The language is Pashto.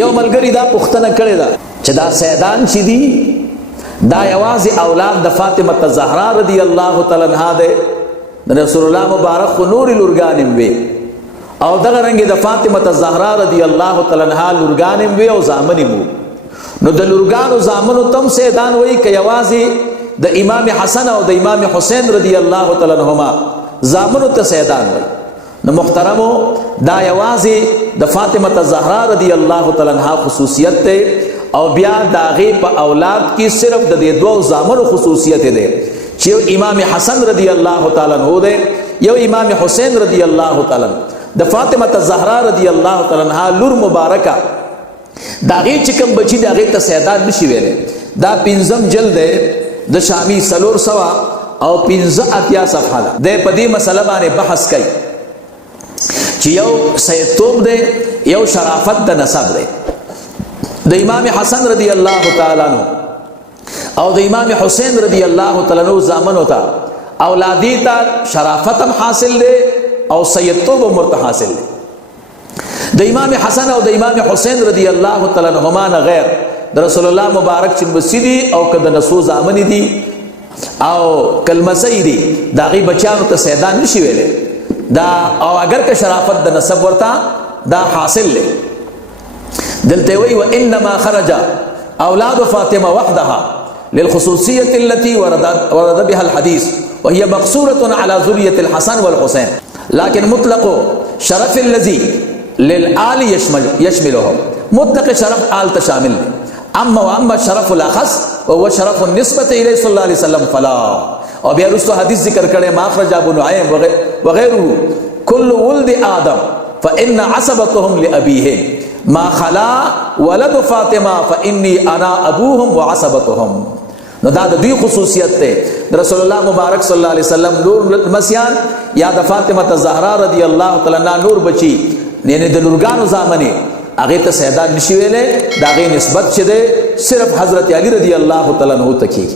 یو ملګری دا پوښتنه کړې ده چې دا سیدان چې دي دا یوازې اولاد د فاطمه الزهرا رضی الله تعالی عنها ده د رسول الله مبارک خو نور لورګانې وي او دغه رنګ د فاطمه الزهرا رضی الله تعالی عنها لورګانې وي او زامن وي نو د لورګانو زامنو تم سیدان وي که یوازې د امام حسن او د امام حسین رضی الله تعالی عنهما زامنو ته سیدان وي نو محترمو دا یوازې د فاطمه الزهرا رضی الله تعالی عنها خصوصیت ده او بیا داغه په اولاد کې صرف د دې دوه زامنو خصوصیت ده چې امام حسن رضی الله تعالی عنہ ده یو امام حسین رضی الله تعالی د فاطمه الزهرا رضی الله تعالی عنها لور مبارکه داغه چې کوم بچی داغه ته سیدان نشي ویلې دا پنځم جلد د شامی سلور سوا او 15 صفحه ده د پدې مسله باندې بحث کوي چې یو سیدتوب ده یو شرافت د نسب ده د امام حسن رضی الله تعالی عنہ او د امام حسین رضی الله تعالی عنہ زامن ہوتا اولادی تا شرافتم حاصل دے او سیدتوب مرت حاصل دے د امام حسن او د امام حسین رضی الله تعالی عنہما نه غیر د رسول الله مبارک چې مسیدی او کده نسو زامن دي او کلمه سیدی داغي بچانو ته سیدان نشي ویلې دا او اگر که شرافت د نسب ورتا دا حاصل لے دلته وی وانما خرج اولاد فاطمه وحدها للخصوصيه التي ورد بها الحديث وهي مقصوره على ذريه الحسن والحسين لكن مطلق شرف الذي للآل يشملهم مطلق شرف آل تشامل اما شرف الاخص وهو شرف النسبه اليه صلى الله عليه وسلم فلا اور بیا رسو حدیث ذکر کړي ما اخرج ابو نعيم وغيره كل ولد آدم فإن عصبتهم لأبيهم ما خلا ولد فاطمه فاني انا ابوهم وعصبتهم نو دا د دوی خصوصیت ته رسول الله مبارک صلی الله علیه وسلم نور مسیان یا د فاطمه الزهرا رضی الله تعالی عنها نور بچی نه د لورګانو زامنه هغه ته سیدان نشي ویلې دا غي نسبت چه ده صرف حضرت علی رضی الله تعالی عنہ ته کی